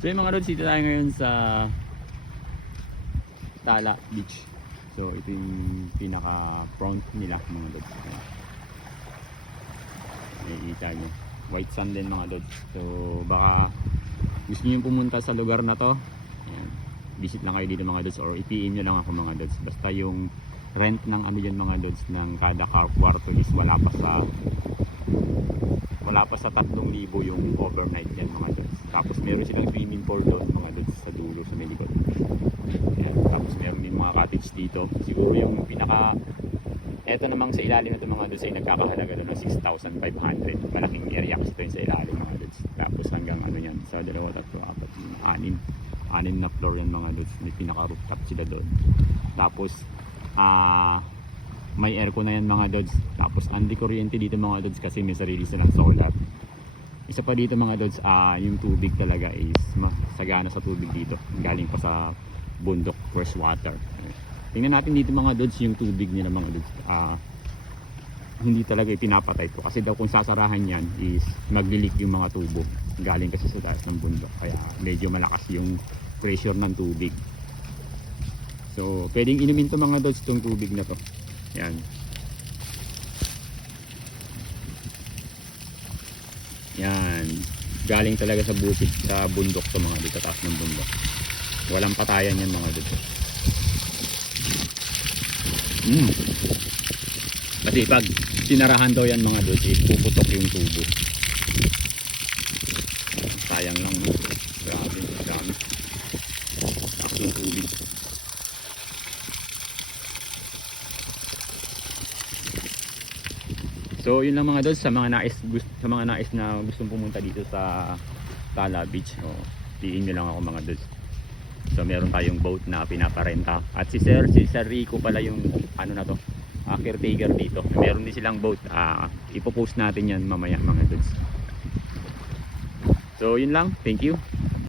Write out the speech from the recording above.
So yung mga lods, dito tayo ngayon sa Tala Beach. So ito yung pinaka front nila mga lods. Nakikita nyo, white sand din mga lods. So baka gusto nyo pumunta sa lugar na to, ayan, visit lang kayo dito mga lods, or ipiin nyo lang ako mga lods. Basta yung rent ng ano dyan mga lods, ng kada kwarto is wala pa sa 3,000 yung overnight yan mga lods. Tapos meron silang swimming pool doon mga lods sa dulo sa may likod. Ayan. Tapos meron din mga cottage dito. Siguro yung pinaka, eto namang sa ilalim na ito mga lods ay nagkakahalaga doon ng 6,500. Malaking area kasi ito yung sa ilalim mga lods. Tapos hanggang ano yan, sa 2, 3, 4, 5, 6 na floor yan mga lods. May pinaka rooftop sila doon. Tapos may aircon na yan mga lods. Tapos andi kuryente dito mga lods kasi may sarili silang solar. Isa pa dito mga lods, yung tubig talaga is masagana sa tubig dito. Galing pa sa bundok, fresh water. Tingnan natin dito mga lods yung tubig nila mga lods. Hindi talaga ipinapatay to kasi daw kung sasarahan yan is maglilik yung mga tubo. Galing kasi sa taas ng bundok. Kaya medyo malakas yung pressure ng tubig. So pwedeng inumin to mga lods itong tubig na to. Yan. Yan. Galing talaga sa butik, sa bundok to mga dito, taas ng bundok. Walang patayan yan mga dito. Kasi pag sinarahan daw yan mga dito, puputok yung tubo. Sayang lang. Grabe, grabe. Taas yung tubig. So yun lang mga dods, sa mga nais na gustong pumunta dito sa Tala Beach, tiin nyo lang ako mga dods. So meron tayong boat na pinaparenta at si Sir Rico pala yung ano na to, caretaker dito. Meron din silang boat, ipopost natin yan mamaya mga dods. So yun lang, thank you.